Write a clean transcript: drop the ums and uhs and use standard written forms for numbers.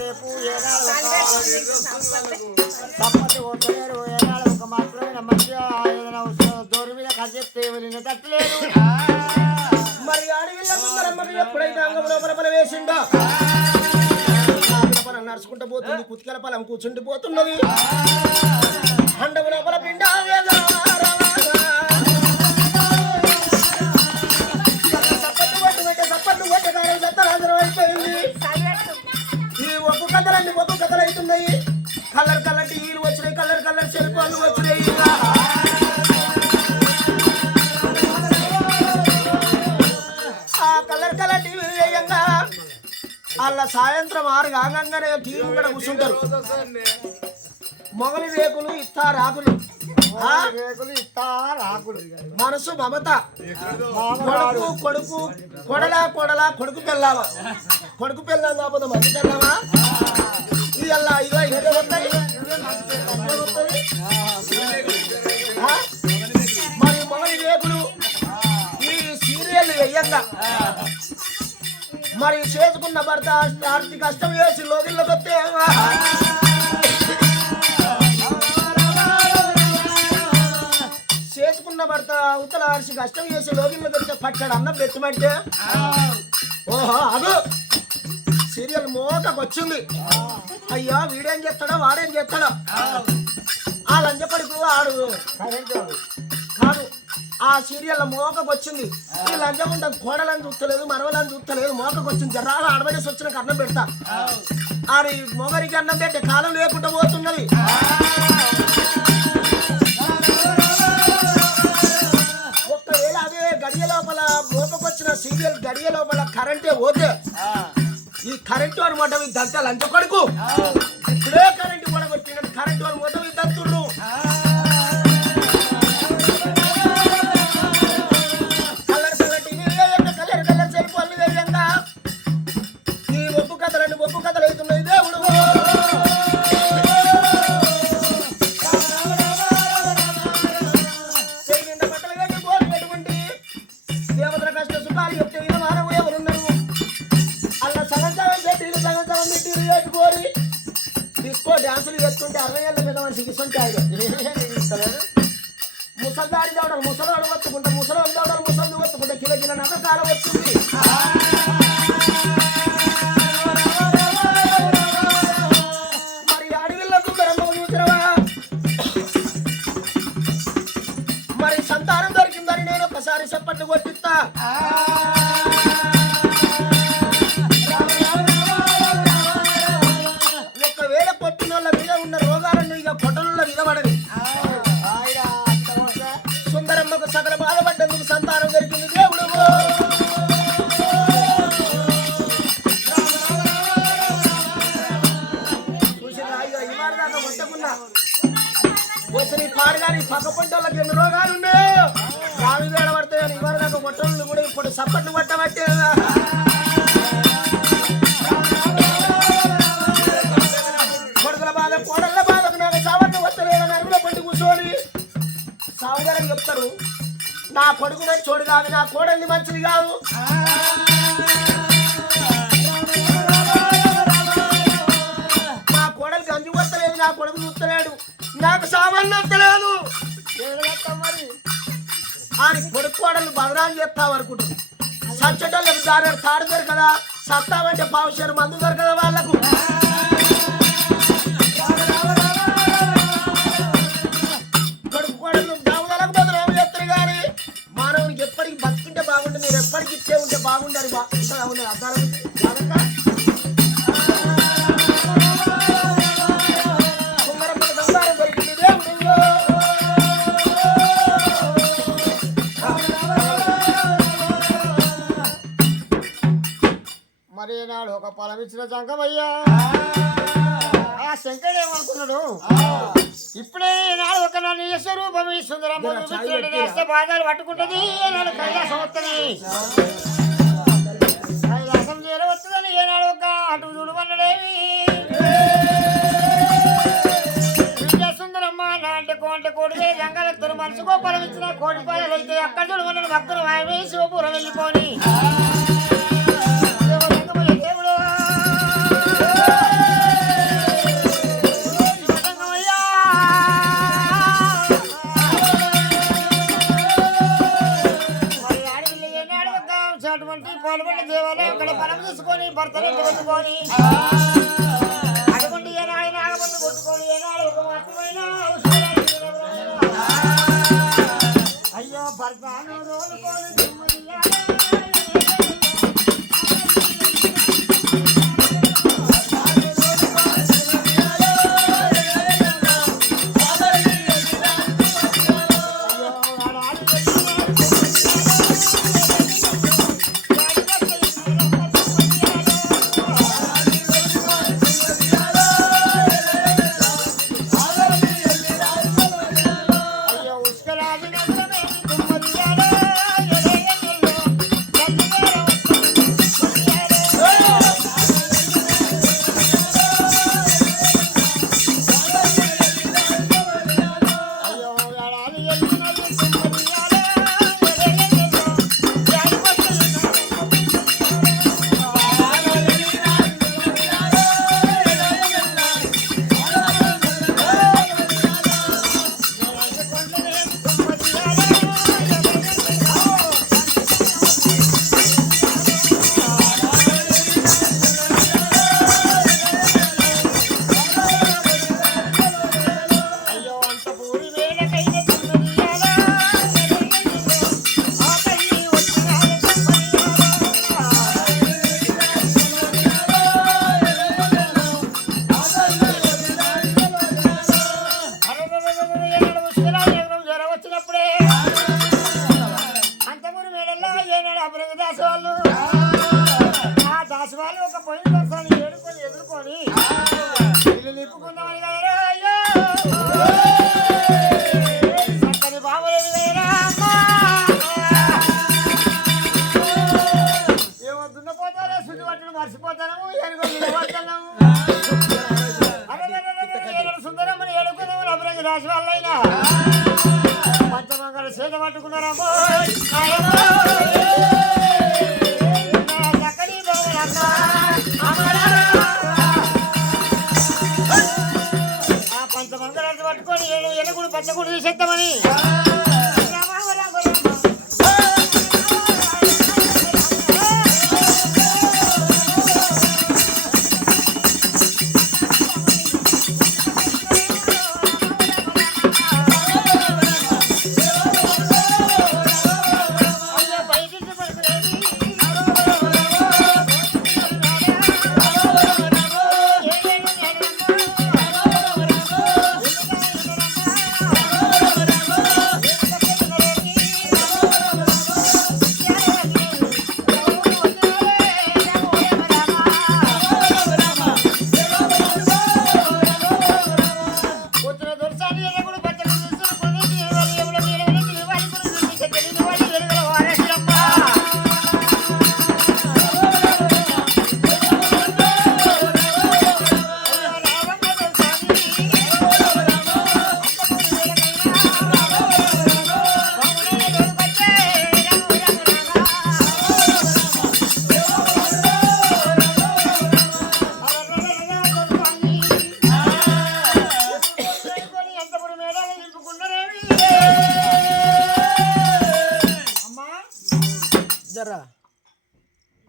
రేపు తప్పటి ఓటలేరు ఏనాడు ఒక మాత్రమే మంచిగా ఏదైనా దూరం మీద కజెప్తే వెళ్ళిన తట్టలేదు. మరి ఆడవిల్ల సుందరమ్మకి ఎప్పుడైతే అంగంలో పరపల వేసిందో నడుచుకుంటూ పోతుంది, కుతికల పొలం కూర్చుండిపోతున్నది. అండవు లోపల పిండా సప్పట్లు కొట్టకారం సత్తరాజరం అయిపోయింది. ఈ ఒక్కు కథలన్నీ ఒక్కు కథలు అవుతున్నాయి. కలర్ కలర్ టీవీలు వచ్చినాయి, కలర్ కలర్ సెల్ ఫోన్లు వచ్చినాయి. ఆ కలర్ కలర్ టీవీలు వేయంగా వాళ్ళ సాయంత్రం 6 కాగానే టీవీ కూడా కూర్చుంటారు. మొగలి రేకులు ఇత్తా రాకులు, మనసు మమత, కొడుకు కొడుకు కొడలా కొడలా కొడుకు పెళ్ళావా, కొడుకు పెళ్ళాం కాకపోతే మంచి పెళ్ళావా. ఇవల్లా ఇగో ఇవే వస్తాయి. మరి మొగలి రేకులు ఈ సీరియల్ వెయ్యంగా మరి చేసుకున్న భర్త ఆర్థిక కష్టం చేసి లోగిళ్ళకి వస్తే చేసుకున్న భర్త ఉత్తల ఆర్సి కష్టం చేసి లోగిళ్ళకి వస్తే పట్టాడు అన్నం పెట్టమంటే ఓహో అదు సీరియల్ మోతకు వచ్చింది. అయ్యా వీడేం చేస్తాడో వాడేం చేస్తాడో. ఆ లంచపడికు ఆడు కాదు, ఆ సీరియల్ మోకకు వచ్చింది. ఈ లంచం ఉంటే కోడలని చూస్తలేదు, మనవలని చూస్తలేదు, మోకకు వచ్చింది. జర్రాలు ఆడబడేసి వచ్చిన అన్నం పెడతా అది మొగరికి అన్నం పెట్టే కాలం లేకుండా పోతున్నది. ఒక్కవేళ అదే గడియ లోపల మోకకు వచ్చిన సీరియల్ గడియ లోపల కరెంటే పోతే ఈ కరెంటు అనమాట ఇదంతా లంచ కొడుకు. ఇప్పుడే కరెంటు కూడా వచ్చినట్టు కరెంటు అని మొత్తం ఇద్దంతుడు. డాన్సులు చేస్తుంటే 60 ఏళ్ళ మీద మనిషికి ఇస్తుంటాయి. ముసల్దారి చదవడం ముసలోడు వచ్చుకుంటే ముసలోడు చదవడం ముసలు వచ్చుకుంటే కిలో కిలో నమ్మకాలం వచ్చింది. మరి అడవిళ్ళకు చూసినవా మరి సంతానం దొరికిందని నేను ఒకసారి చప్పట్లు కొట్టిస్తా. సుందరమ్మకు సకల బాధపడ్డందుకు సంతానం దొరికింది దేవుడు. ఇవాళ దాకా కొట్టకున్నా వచ్చి పాడగాని పక్క పంటలకు ఎన్ని రోగాలు ఉన్నాయో రావి వేడ పడతాయి. కానీ ఇవాళ దాకా కొట్టలు కూడా ఇప్పుడు సప్పట్లు కొట్టబట్టే కొడుకుల బాధ కోడళ్ళ బాధకు నాకు సావట్లు వస్తలేదని అరుగులో పట్టి కూర్చొని సావుగారని చెప్తారు. నా కొడుకు మంచి చోడు కాదు, నా కోడల్ని మంచిది కాదు. నా కోడలు గంజి వస్తలేదు, నా కొడుకు చూస్తలేడు, నాకు సామాన్లు వస్తలేదు. మరి అని కొడుకు కోడలు బదనాలు చేస్తావు అనుకుంటారు. సచ్చటోళ్ళకి దాని తాడు దొరకదా, సత్తామంటే పావుషేరు మందు దొరకదా వాళ్ళకు. ఎప్పటికి బతుకుంటే బాగుంటుంది, మీరు ఎప్పటికి ఇచ్చే ఉంటే బాగుండారు. బాగుండదు అర్థాలు సంసారం దొరికింది దేవుడు. మరి నాడు ఒక పొలం ఇచ్చిన జంగమయ్యా ఆ శంకరుడు ఏమనుకున్నాడు, ఇప్పుడే నాడు ఒక నన్ను స్వరూపం ఈ సుందరమ్మ బాధలు పట్టుకుంటుంది. నాడు కైలాసం వస్తుంది, కైలాసం చేరవస్తుందని ఏనాడు ఒక అటు చూడమన్నాడేవి. సుందరమ్మ నా అంటే కోంటే కోడితే జంగలెత్తరు మనసుకో పొలం ఇచ్చిన కోడి పాయలు అయితే అక్కడ చూడమన్నాడు. భక్తులు వాయి శివపురం వెళ్ళిపోని దేవుడు అటువంటి ఏనాడు నాగబంధు కొట్టుకొని ఏనాడు ఒక మాత్రమైన అయ్యో భర్తను రోజుకొని దాసవాళ్ళు ఒక పొయ్యి దర్శనాన్ని ఏడుకొని ఎదుర్కొని ఇల్లు నిప్పుకుందామని కదా అయ్యో చక్కని బాబులేదు కదా ఏమో దున్నపోతారో శుద్ధి పట్టును మర్చిపోతాము ఎనుగో నిలబడుతున్నాము సుందరమ్మని ఏడుకుందామని అభిరంగి రాసి వాళ్ళైనా పంచమంగళ చేత పట్టుకున్నారమ్మో